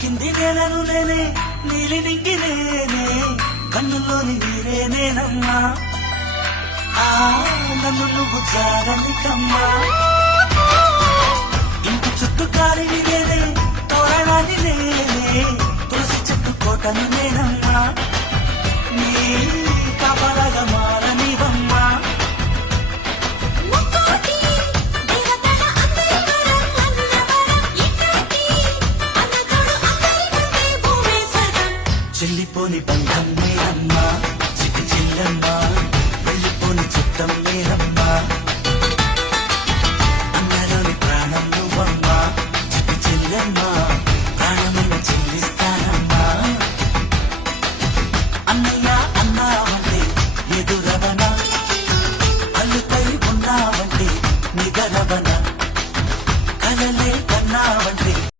కింది నేలను నేనే నీలి నింగి నేనే కన్నుల్లోని నీరే నేనమ్మా నన్ను నువ్వు జాగనికమ్మా ఇంటి చుట్టూ కాలిని నేనే తోరణాన్ని నేనే తులసి చెట్టు కోటను నేనమ్మా నీ కాపలాగా మారనివమ్మా చెల్లిపోని బంధం